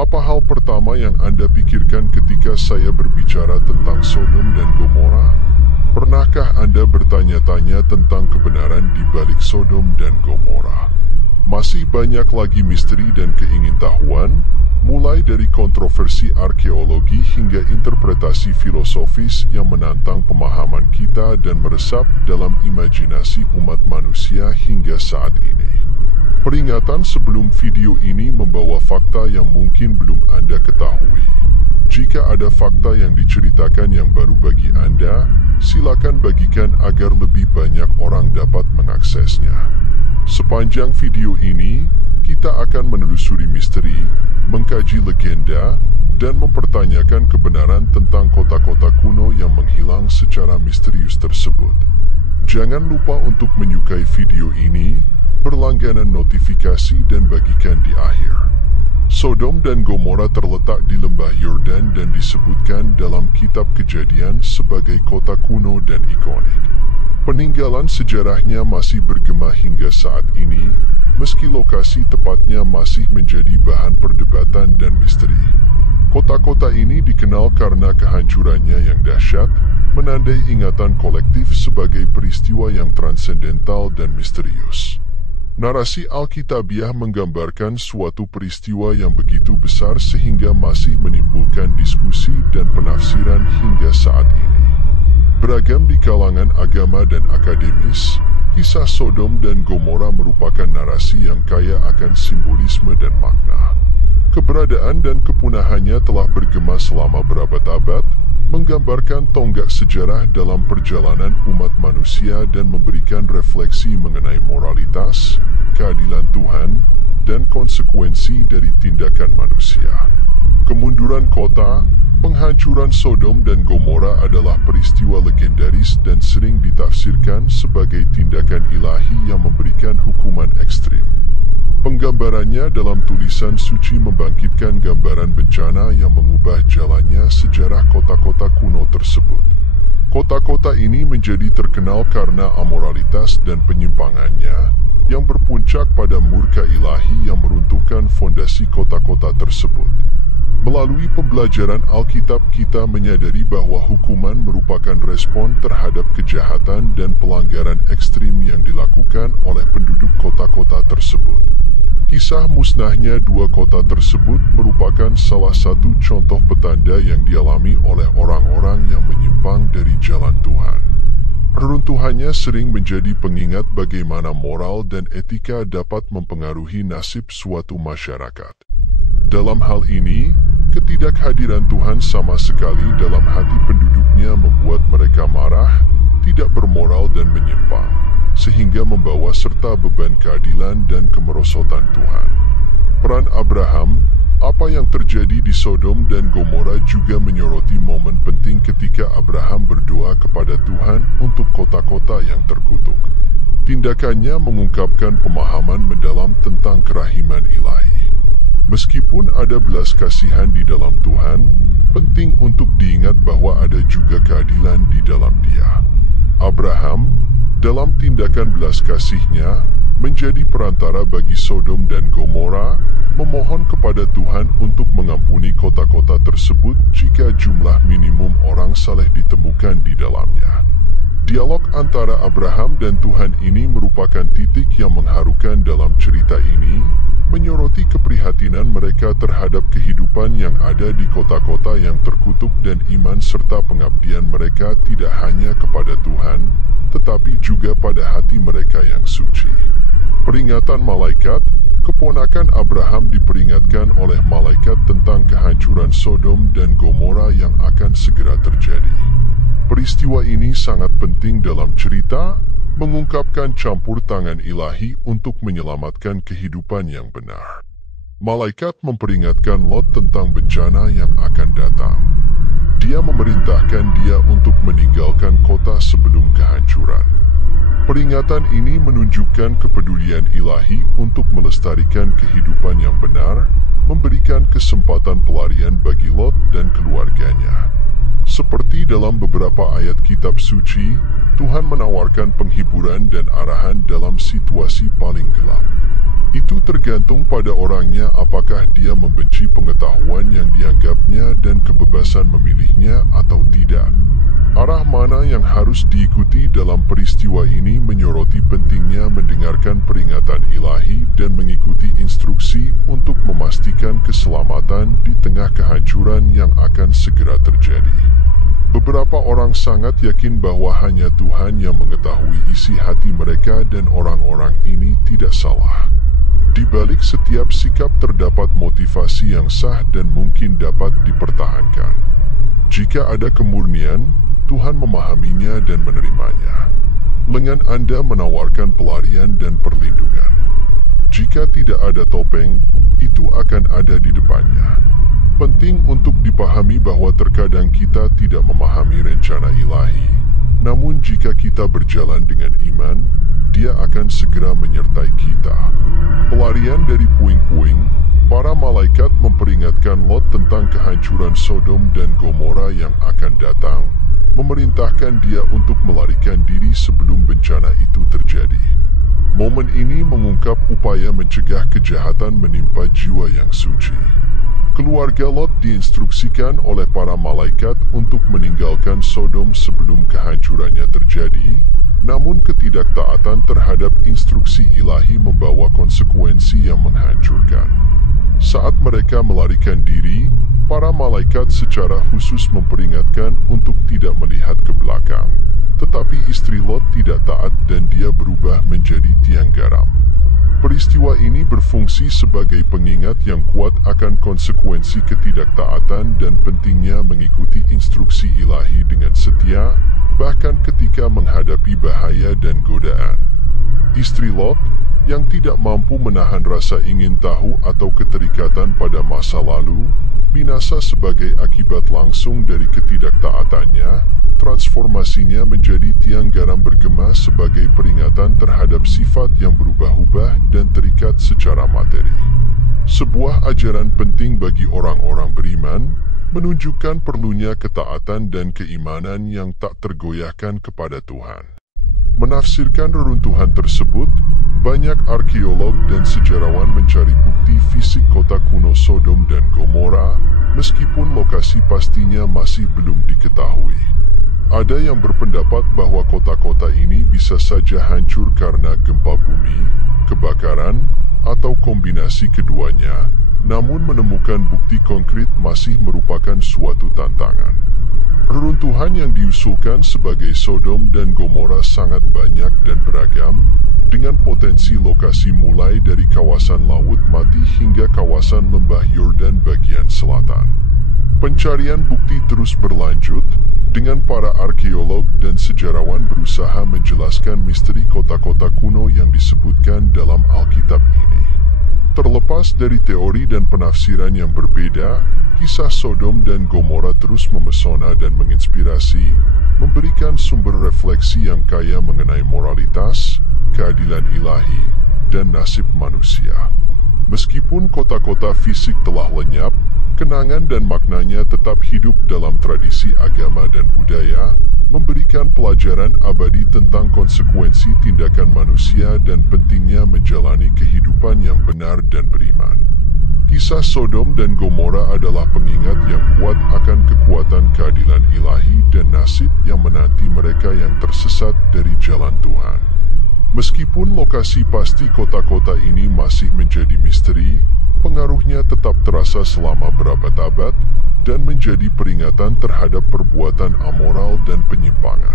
Apa hal pertama yang Anda pikirkan ketika saya berbicara tentang Sodom dan Gomora? Pernahkah Anda bertanya-tanya tentang kebenaran di balik Sodom dan Gomora? Masih banyak lagi misteri dan keingintahuan, mulai dari kontroversi arkeologi hingga interpretasi filosofis yang menantang pemahaman kita dan meresap dalam imajinasi umat manusia hingga saat ini. Peringatan sebelum video ini membawa fakta yang mungkin belum Anda ketahui. Jika ada fakta yang diceritakan yang baru bagi Anda, silakan bagikan agar lebih banyak orang dapat mengaksesnya. Sepanjang video ini, kita akan menelusuri misteri, mengkaji legenda, dan mempertanyakan kebenaran tentang kota-kota kuno yang menghilang secara misterius tersebut. Jangan lupa untuk menyukai video ini, berlangganan notifikasi dan bagikan di akhir. Sodom dan Gomora terletak di lembah Yordan dan disebutkan dalam kitab Kejadian sebagai kota kuno dan ikonik. Peninggalan sejarahnya masih bergema hingga saat ini, meski lokasi tepatnya masih menjadi bahan perdebatan dan misteri. Kota-kota ini dikenal karena kehancurannya yang dahsyat, menandai ingatan kolektif sebagai peristiwa yang transendental dan misterius. Narasi Alkitabiah menggambarkan suatu peristiwa yang begitu besar sehingga masih menimbulkan diskusi dan penafsiran hingga saat ini. Beragam di kalangan agama dan akademis, kisah Sodom dan Gomora merupakan narasi yang kaya akan simbolisme dan makna. Keberadaan dan kepunahannya telah bergema selama berabad-abad, menggambarkan tonggak sejarah dalam perjalanan umat manusia dan memberikan refleksi mengenai moralitas, keadilan Tuhan, dan konsekuensi dari tindakan manusia. Kemunduran kota, penghancuran Sodom dan Gomora adalah peristiwa legendaris dan sering ditafsirkan sebagai tindakan ilahi yang memberikan hukuman ekstrim. Penggambarannya dalam tulisan suci membangkitkan gambaran bencana yang mengubah jalannya sejarah kota-kota kuno tersebut. Kota-kota ini menjadi terkenal karena amoralitas dan penyimpangannya, yang berpuncak pada murka ilahi yang meruntuhkan fondasi kota-kota tersebut. Melalui pembelajaran Alkitab kita menyadari bahwa hukuman merupakan respon terhadap kejahatan dan pelanggaran ekstrim yang dilakukan oleh penduduk kota-kota tersebut. Kisah musnahnya dua kota tersebut merupakan salah satu contoh petanda yang dialami oleh orang-orang yang menyimpang dari jalan Tuhan. Reruntuhannya sering menjadi pengingat bagaimana moral dan etika dapat mempengaruhi nasib suatu masyarakat. Dalam hal ini, ketidakhadiran Tuhan sama sekali dalam hati penduduknya membuat mereka marah, tidak bermoral dan menyimpang, sehingga membawa serta beban keadilan dan kemerosotan Tuhan. Peran Abraham, apa yang terjadi di Sodom dan Gomora juga menyoroti momen penting ketika Abraham berdoa kepada Tuhan untuk kota-kota yang terkutuk. Tindakannya mengungkapkan pemahaman mendalam tentang kerahiman ilahi. Meskipun ada belas kasihan di dalam Tuhan, penting untuk diingat bahwa ada juga keadilan di dalam Dia. Abraham, dalam tindakan belas kasihnya, menjadi perantara bagi Sodom dan Gomora, memohon kepada Tuhan untuk mengampuni kota-kota tersebut jika jumlah minimum orang saleh ditemukan di dalamnya. Dialog antara Abraham dan Tuhan ini merupakan titik yang mengharukan dalam cerita ini, menyoroti keprihatinan mereka terhadap kehidupan yang ada di kota-kota yang terkutuk dan iman serta pengabdian mereka tidak hanya kepada Tuhan, tetapi juga pada hati mereka yang suci. Peringatan malaikat, keponakan Abraham diperingatkan oleh malaikat tentang kehancuran Sodom dan Gomora yang akan segera terjadi. Peristiwa ini sangat penting dalam cerita, mengungkapkan campur tangan ilahi untuk menyelamatkan kehidupan yang benar. Malaikat memperingatkan Lot tentang bencana yang akan datang. Dia memerintahkan dia untuk meninggalkan kota sebelum kehancuran. Peringatan ini menunjukkan kepedulian ilahi untuk melestarikan kehidupan yang benar, memberikan kesempatan pelarian bagi Lot dan keluarganya. Seperti dalam beberapa ayat kitab suci, Tuhan menawarkan penghiburan dan arahan dalam situasi paling gelap. Itu tergantung pada orangnya apakah dia membenci pengetahuan menganggapnya dan kebebasan memilihnya atau tidak. Arah mana yang harus diikuti dalam peristiwa ini menyoroti pentingnya mendengarkan peringatan ilahi dan mengikuti instruksi untuk memastikan keselamatan di tengah kehancuran yang akan segera terjadi. Beberapa orang sangat yakin bahwa hanya Tuhan yang mengetahui isi hati mereka dan orang-orang ini tidak salah. Di balik setiap sikap terdapat motivasi yang sah dan mungkin dapat dipertahankan. Jika ada kemurnian, Tuhan memahaminya dan menerimanya. Lengan Anda menawarkan pelarian dan perlindungan. Jika tidak ada topeng, itu akan ada di depannya. Penting untuk dipahami bahwa terkadang kita tidak memahami rencana ilahi, namun jika kita berjalan dengan iman, Dia akan segera menyertai kita. Pelarian dari puing-puing, para malaikat memperingatkan Lot tentang kehancuran Sodom dan Gomora yang akan datang, memerintahkan dia untuk melarikan diri sebelum bencana itu terjadi. Momen ini mengungkap upaya mencegah kejahatan menimpa jiwa yang suci. Keluarga Lot diinstruksikan oleh para malaikat untuk meninggalkan Sodom sebelum kehancurannya terjadi, namun ketidaktaatan terhadap instruksi ilahi membawa konsekuensi yang menghancurkan. Saat mereka melarikan diri, para malaikat secara khusus memperingatkan untuk tidak melihat ke belakang. Tetapi istri Lot tidak taat dan dia berubah menjadi tiang garam. Peristiwa ini berfungsi sebagai pengingat yang kuat akan konsekuensi ketidaktaatan dan pentingnya mengikuti instruksi ilahi dengan setia, bahkan ketika menghadapi bahaya dan godaan. Istri Lot, yang tidak mampu menahan rasa ingin tahu atau keterikatan pada masa lalu, binasa sebagai akibat langsung dari ketidaktaatannya. Transformasinya menjadi tiang garam bergema sebagai peringatan terhadap sifat yang berubah-ubah dan terikat secara materi. Sebuah ajaran penting bagi orang-orang beriman, menunjukkan perlunya ketaatan dan keimanan yang tak tergoyahkan kepada Tuhan. Menafsirkan reruntuhan tersebut, banyak arkeolog dan sejarawan mencari bukti fisik kota kuno Sodom dan Gomora, meskipun lokasi pastinya masih belum diketahui. Ada yang berpendapat bahwa kota-kota ini bisa saja hancur karena gempa bumi, kebakaran, atau kombinasi keduanya, namun menemukan bukti konkret masih merupakan suatu tantangan. Reruntuhan yang diusulkan sebagai Sodom dan Gomora sangat banyak dan beragam, dengan potensi lokasi mulai dari kawasan Laut Mati hingga kawasan Lembah Yordan bagian selatan. Pencarian bukti terus berlanjut, dengan para arkeolog dan sejarawan berusaha menjelaskan misteri kota-kota kuno yang disebutkan dalam Alkitab ini. Terlepas dari teori dan penafsiran yang berbeda, kisah Sodom dan Gomora terus memesona dan menginspirasi, memberikan sumber refleksi yang kaya mengenai moralitas, keadilan ilahi, dan nasib manusia. Meskipun kota-kota fisik telah lenyap, kenangan dan maknanya tetap hidup dalam tradisi agama dan budaya, memberikan pelajaran abadi tentang konsekuensi tindakan manusia dan pentingnya menjalani kehidupan yang benar dan beriman. Kisah Sodom dan Gomora adalah pengingat yang kuat akan kekuatan keadilan ilahi dan nasib yang menanti mereka yang tersesat dari jalan Tuhan. Meskipun lokasi pasti kota-kota ini masih menjadi misteri, pengaruhnya tetap terasa selama berabad-abad dan menjadi peringatan terhadap perbuatan amoral dan penyimpangan.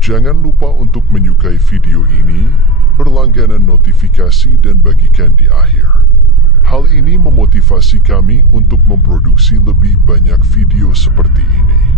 Jangan lupa untuk menyukai video ini, berlangganan notifikasi dan bagikan di akhir. Hal ini memotivasi kami untuk memproduksi lebih banyak video seperti ini.